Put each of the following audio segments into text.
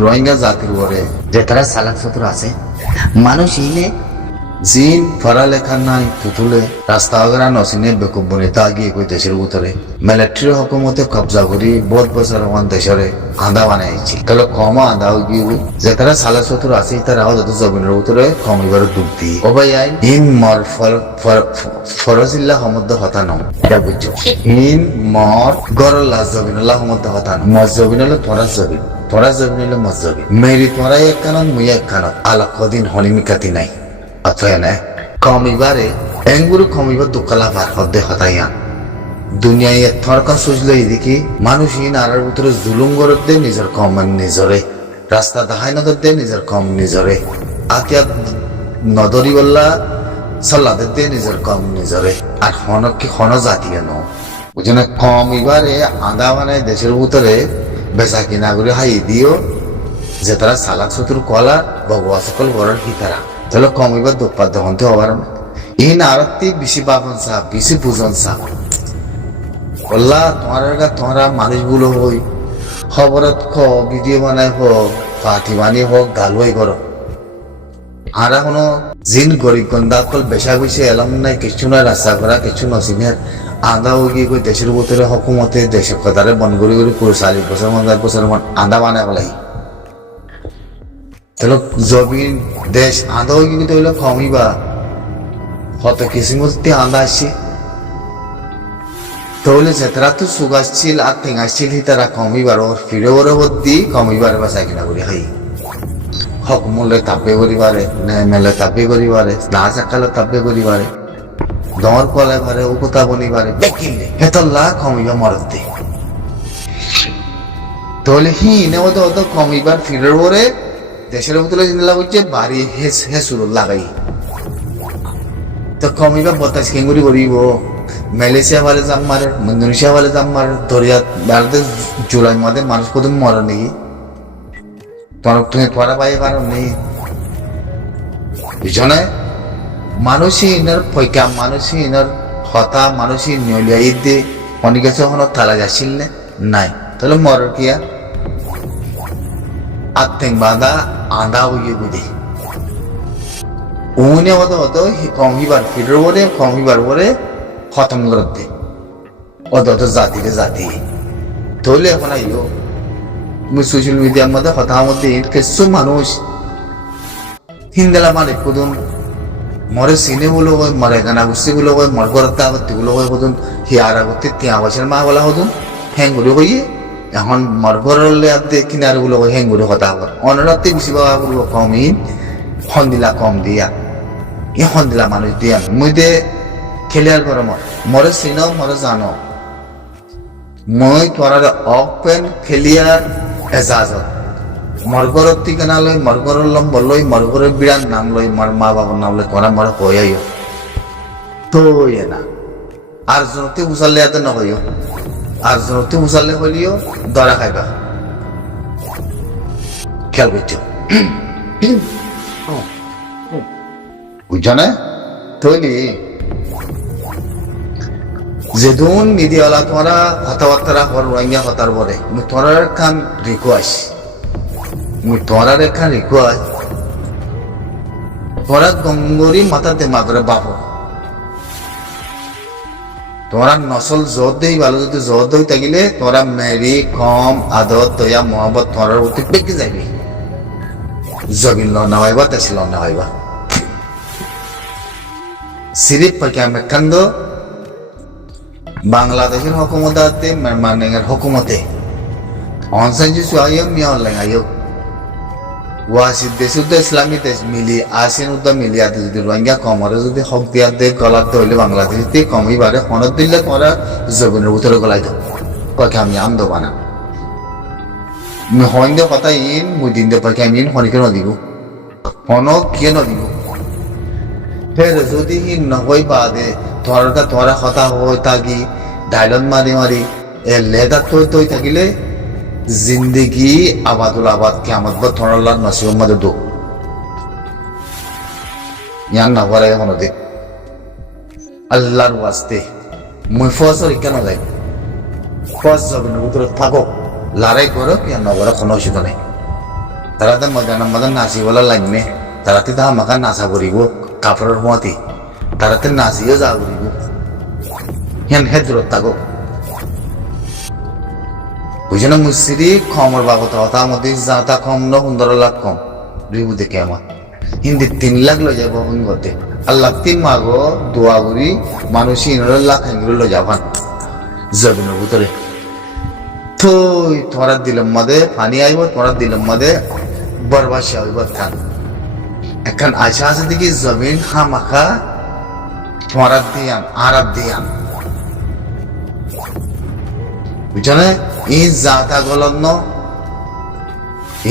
রোহিঙ্গা জাতির উপরে যে তারা সালাক চতুর আছে মানুষ ইনে জিন পড়ালেখা নাই তুতুলে রাস্তা আগরা নসিনে বেকুবনে তাগিয়ে কই দেশের উত্তরে মিলিটারি হুকুমতে কবজা করি বহুত বছর আমার দেশরে আন্দা বানাইছি তাহলে কম আন্দা গিয়ে যে তারা সালাক চতুর আছে তারা যত জমিনের উত্তরে কম এবার ডুব দি ও ভাই আই ইন মর ফরজিল্লাহ হমদ্দ হতানো এটা বুঝছো ইন মর গরল্লাহ জমিনুল্লাহ হমদ্দ হতানো মজবিনুল্লাহ তোরা জবিন তোরা জবিন হলো মজবি মেরি তোরা এক কানত মুই এক কানত আলা কদিন হনিমিকাতি নাই অথয়নে কমিবারে এঙ্গুরু কমিবার দুকালা ভার হদ্দে হতাইয়া দুনিয়ায় থরকা সুজলে এদিকে মানুষ ইন আরার ভিতরে জুলুম করতে নিজের কম নিজরে রাস্তা দাহাই নদর দে নিজের কম নিজরে আতিয়া নদরি বললা সল্লাদের দে নিজের কম নিজরে আর হনকে হন জাতীয় ন বুঝনে কমিবারে আদা বানায় দেশের ভিতরে বেচা কিনা করে হাই দিও যে তারা সালাক চতুর কলা ভগবা সকল গড়ের হিতারা তাহলে কমিবার দোপাদ্য হতে হবার ইন আরতি বেশি বাপন সাহ বেশি পূজন সাহ বললা তোমারা মানুষগুলো হই খবরত ভিডিও বানাই হোক পার্টি বানিয়ে হোক গালুয়াই করো আর কোনো জিন গরিব গন্দা কল বেশা বেশি এলাম নাই কিছু নয় রাস্তা করা কিছু নসিনের আদা গিয়ে কই দেশের ভিতরে হকুমতে দেশের কথারে বন গড়ি গড়ি পুরো 40 বছর 50 বছর আদা বানায় বলাই তাহলে জমিন দেশ আদা গিয়ে তো কমিবা হত কিসিমতে আদা আসছে তাহলে যেতারা তো সুখ আসছিল আর ঠেং আসছিল তারা কমিবার ওর ফিরে ওরে বদ্দি কমিবার বাসায় কিনা করি হাই হক মূল্যে তাপে করিবারে মেলে তাপে করিবারে না চাকালে তাপে করিবারে দর কলে পারে ও কথা বনিবারে বেকিলে হেতল্লা কমিবা মরতে তাহলে হি নে অত কমিবার ফিরে ওরে দেশের ভিতরে জিনিস হচ্ছে বাড়ি হেসুর লাগাই তো কমিবা বতাস কেঙ্গুরি করিব মালয়েশিয়া वाले जाम मारे इंडोनेशिया वाले जाम मारे दरिया भारते जुलाई मादे মানুষ কত মরে নেই তোরা পাই পারো নেই বুঝনে মানুষই ইনার পয়কা মানুষই ইনার হতা মানুষই নিয়লিয়া দে অনেক কিছু হন থালা যাচ্ছিল নাই তাহলে মর কিয়া আত্মেং বাদা আন্দা হয়ে বুঝি উনি অত কমিবার ফিরে বলে কমিবার বলে খতম করতে অত জাতিকে জাতি তাহলে এখন আইও তুমি সোশ্যাল মিডিয়ার মধ্যে হতার মধ্যে কিছু মানুষ হিন্দেলা মানে কদুন মরে সিনে বলো হয় মরে গানা গুছি বলো হয় মর করতে আগতে বলো হয় কদুন হিয়ারা করতে 3 বছর মা বলা হদুন হ্যাঙ্গুরি হইয়ে এখন মর করলে আদে কিনারে বলো হয় হ্যাঙ্গুরি হতা আবার অনরাতে বেশি বাবা বলবো কমই হন্দিলা কম দিয়া এ হন্দিলা মানুষ দিয়া মুইদে খেলিয়ার করো মরে চিনো মরে জানো মই তোরার অপেন খেলিয়ার এজাজত মরগরত ঠিকানা লই মরগরর লম্বর লই মরগরের বিরাট নাম লই মর মা বাবার নাম লই তোরা মরে হইয়াইও তো না আর জনতে উচালে এত নহইও আর জনতে উচালে হইলিও দরা খাইবা খেয়াল করছো বুঝছো না তৈলি যেদুন মিডিয়াওয়ালা তোরা কথাবার্তা হর রোহিঙ্গা হতার বরে তোরার কান রিকোয়েস্ট তোরার একখান রিকোয়েস্ট তোরা গঙ্গরি মাথাতে মাগরে বাপ তোরা নসল জোর দেই ভালো যদি জোর দই থাকিলে তোরা মেরি কম আদত দয়া মহব্বত তোরার অতি বেঁকে যাবি জবিন নাইবা তেছিল নাইবা সিরিপ পাকে আমি কান্দ বাংলাদেশের হুকুমতে আছে মানমানের হুকুমতে অনসান যে আইও মিয়া লাগাইও ওয়াসিদ দেশুদ্ধ ইসলামী দেশ মিলি আসিন উদ্দা মিলি আতে যদি রোহিঙ্গা কমরে যদি হক দিয়া দে গলার দইলে বাংলাদেশে কমিবারে হনত দিলে তোরা জবিনের ভিতরে গলাই দাও কয়েক আমি আমদ বানা হইন্দে কথা ইন মুই দিন দে পাকে আমি হনিকে নদিব হন কিয়ে নদিব ফের যদি হিন নহই বাদে তোরা কথা হই থাকি ডায়লগ মারি মারি এ লেদা তৈ থাকিলে জিন্দগি আবাদুল আবাদ কে আমার থরাল্লাহ নসিব মধ্যে দো ইয়ান না করে এখন দে আল্লাহর ওয়াস্তে মুই ফসর কেন যাই ফস জবিনের ভিতরে থাকো লড়াই করো কি নগরে কোনো অসুবিধা নেই তারাতে ময়দানের মধ্যে নাচি বলা লাগবে তারাতে তো আমাকে নাচা করিব কাপড়ের মতি তারাতে নাচিও যা করিব হেন হে দূরত থাকো বুঝে না মুসিরি কমর বাবত হতা আমাদের যাতা কম ন 15 লাখ কম রিবু দেখে আমার হিন্দি 3 লাখ লই যাব হিঙ্গতে আল্লাহ 3 মাগো দোয়া করি মানুষ 3 লাখ হিঙ্গল লই যাবান জমিনের ভিতরে তো তোমরা দিলাম মধ্যে পানি আইব তোমরা দিলাম মধ্যে বরবাসী হইব থান এখন আশা আছে দেখি জমিন হামাখা তোমরা দিয়ান আরব দিয়ান বুঝলে এই জাতা গলন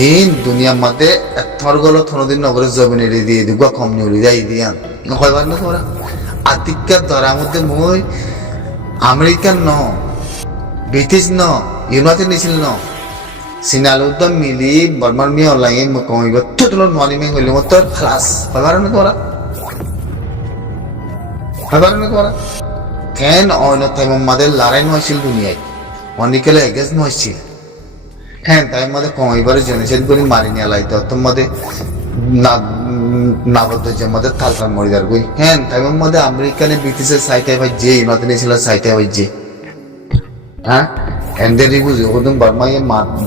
এই দুনিয়ার মধ্যে থর গল থনদিন নগরের জমিন এড়িয়ে দিয়ে দিব কম নিউরি যাই দিয়ান কয়বার না তোমরা আতিকার ধরার মধ্যে মই আমেরিকান ন ব্রিটিশ ন ইউনাইটেড নেশন ন সিনালুদ্দ মিলি বর্মার মিয়া অনলাইন কমিব তুতুল ননি মে হইলে মতর খালাস কয়বার না তোমরা কেন অন্য টাইম আমাদের লড়াই হয়েছিল দুনিয়ায় অনেকেলে এগেজ হয়েছিল হ্যাঁ তাই মধ্যে কমাইবার জেনেছেন করে মারি নিয়ে লাইতে তোমাদের নাবদ্ধ যে মধ্যে থালতাল মরিদার গই হ্যাঁ তাই মধ্যে আমেরিকানে ব্রিটিশের সাইটে ভাই যে ইউনাইটেড নেশনের সাইটে ভাই যে হ্যাঁ এন্ডের বুঝি ওদের বর্মাই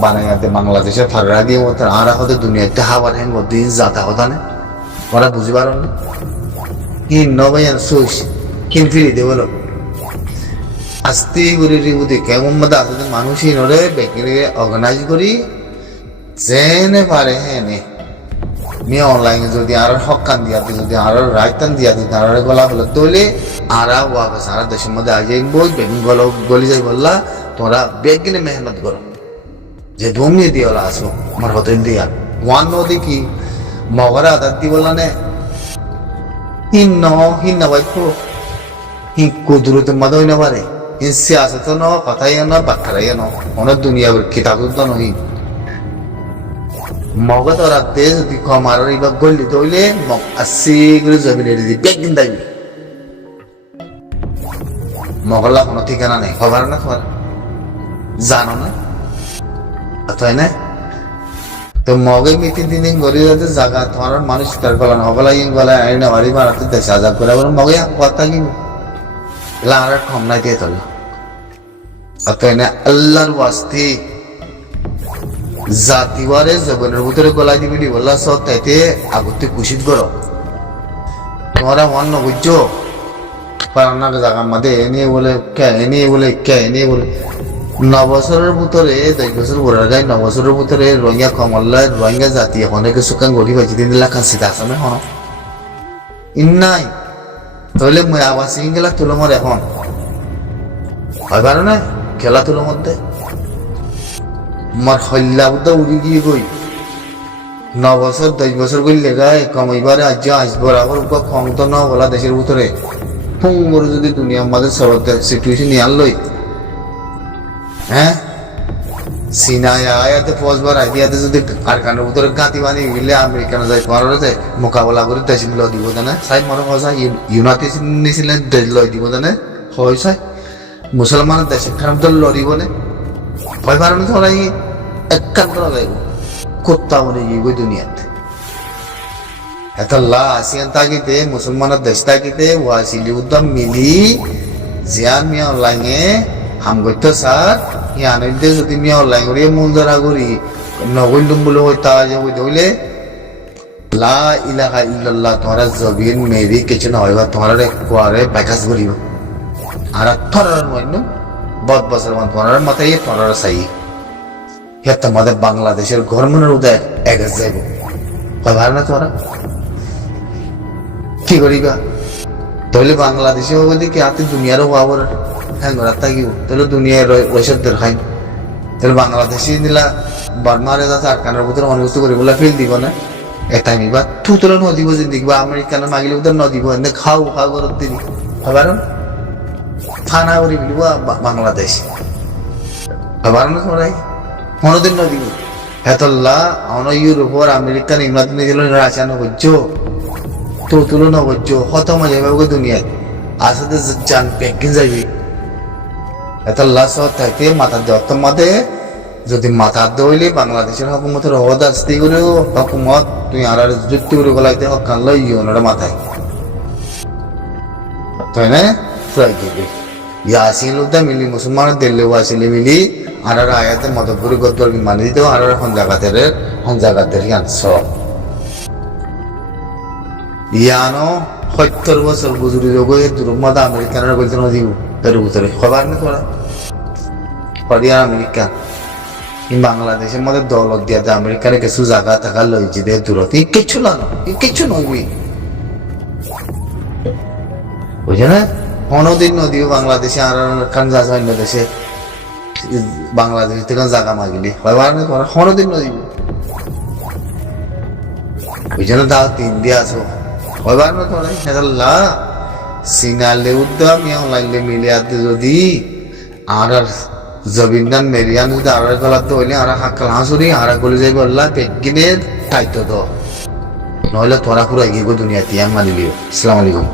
বানাইতে বাংলাদেশের ফাররা দিয়ে মতো আরা হতে দুনিয়াতে হাওয়ার হ্যাং দিন যাতা হতা না ওরা বুঝি পারো না কিন নবাই আর সুস কিন ফিরি দে বলো আস্তে করে রিবুদি কেমন মধ্যে আসলে মানুষই নরে বেকারি অর্গানাইজ করি জেনে পারে হ্যাঁ নে মেয়ে অনলাইনে যদি আর হকান দিয়াতে যদি আর রাইতান দিয়াতে তার গলা বলে তৈলে আরা ওয়াকে সারা দেশের মধ্যে আগে বই বেগুন গলি যাই বললা তোমরা বেগিনে মেহনত করো যে ধমিয়ে দিয়ে ওলা আসো আমার হতে দিয়া ওয়ান নদী কি মগরা আদার দি বললা নে হিন্ন বাইকো হি কুদরতের মধ্যে হই না পারে इन सियासत न কথাই না বাক্কারাই না অনেক দুনিয়া কিতাব তো নহি মগত আর দেশ দি কমার ইবা গলি দইলে মগ আসি করে জমিনে দি বেগিন দাই মগলা কোনো ঠিকানা নেই খবর না খবর জানো না তাই না তো মগে মিতি দিন গলি যাতে জায়গা তোমার মানুষ তার গলা না গলা ইন গলা আইনা বাড়ি বাড়াতে দেশ আজাদ করে বলে মগে কথা কি লারা কম নাই দিয়ে তোলা অতএব আল্লাহর ওয়াস্তে জাতিওয়ারে জবনের ভিতরে গলাই দিবি বললা সব তাইতে আগতে কুশিত করো তোমরা অন্য বুঝছো পারান্না জায়গার মধ্যে এনে বলে নবছরের ভিতরে 10 বছর ঘোরা যায় নবছরের ভিতরে রোহিঙ্গা কমল্লা রোহিঙ্গা জাতি এখন সুকান গড়ি পাইছি 3 লাখ কাছে আসামে হন ইন্নাই তাহলে মই আবাস গেলা তুলো মর এখন হয় পারো না খেলা তুলোর মধ্যে মার হল্লা বুদ্ধা উড়ি গিয়ে গই 9 বছর 10 বছর গই লেগায় কমাইবারে আজ বরাবর ক্ষমতা না বলা দেশের ভিতরে ফুং করে যদি দুনিয়ার মাঝে সরব সিচুয়েশন নিয়ে আনলই হ্যাঁ সিনায় আয়াতে ফজবার আইডিয়াতে যদি কারখানার ভিতরে গাঁতি বানিয়ে গেলে আমেরিকানো যায় তোমার যায় মোকাবেলা করে দেশ মিল দিব জানে সাই মনে হয় ইউনাইটেড নেশনে দেশ লয় দিব জানে হয় সাই মুসলমানের দেশের খারাপ দল লড়িব নে ভয় পারো তোরা একান্ত লাগাইব কোত্তা মনে গিয়ে দুনিয়াতে এত লা আসিয়ান তাগিতে মুসলমানের দেশ তাগিতে ওয়াসিলি উদ্যম মিলি জিয়ান মিয়া অনলাইনে হামগত্য স্যার ইয়ানিতে যদি মিয়া অনলাইন করি মূল ধরা করি নগৈন্দম বলে হইতা যাবে দইলে লা ইলাহা ইল্লাল্লাহ তোমরা জবিন মেরি কিছু না হইবা তোমরা কোয়ারে বাইকাস করিব আর থরার মইন বহুত বছর মান তোমরা মাথায় তোমরা চাই হে তোমাদের বাংলাদেশের গভর্নমেন্টের উদয় এগেজ যাইব কয়বার না তোমরা কি করিবা তাহলে বাংলাদেশে বলি কি আতে দুনিয়ারও হওয়ার হ্যাঁ থাকিব তাহলে দুনিয়ায় রসদের খাই তাহলে বাংলাদেশি নিলা বার্মারে যাতে আটকানোর ভিতরে অনুভূতি করি বলে ফেল দিব না এটাই নিবা তুতলে নদীব যে দেখবা আমেরিকানের মাগিলে উদয় নদীব এনে খাও ঘরত দিবি খাবার থানা করি বলিব বাংলাদেশ খাবার না তোমরাই কোনোদিন নদীব হেতল্লা অন ইউরোপর আমেরিকান ইংল্যান্ড নিয়ে রাশিয়া নগর্য তুলো নগর্য হত মজা যাবে দুনিয়ায় আসতে জান পেকিন যাইবি এতল্লা সহ থাকতে মাথা যত মাদে যদি মাথা দইলে বাংলাদেশের হকুমতের অবদাস্তি করেও হকুমত তুই আর যুক্তি করে গলাইতে হকান লই ইউনোর মাথায় তাই না তাই কি ইয়াসিন উদ্দা মিলি মুসলমানের দিল্লি ওয়াসিলি মিলি আর আয়াতে মদপুরি গদ্দর মানে দিতেও আর হঞ্জাগাতের আনছ ইয়ানো 70 বছর বুজুরি যোগ দুরুমত আমেরিকানের বলতে নদী এর ভিতরে খবর না তোরা পরিয়া আমেরিকা বাংলাদেশের মধ্যে দৌলত দিয়া যে আমেরিকার কিছু জায়গা থাকা লইছি দে দূরত কিচ্ছু না কিচ্ছু নই বুঝে না কোনোদিন নদীও বাংলাদেশে আর খান যা অন্য দেশে বাংলাদেশ থেকে জায়গা মাগিলি হয় না তোরা কোনোদিন নদী বুঝে না তাও 3 দিয়ে আসো হয় না তোরা হেদাল্লা সিনালে উদ্যম লাইলে মিলিয়াতে যদি আর জবিন্দান মেরিয়ান যদি আর গলাতে হইলে আর হাক্কাল হাসুরি আর গলে যাই বললা পেকিনে টাইতো তো নইলে তোরা পুরো এগিয়ে দুনিয়া তিয়াং মানিলিও আসসালামু আলাইকুম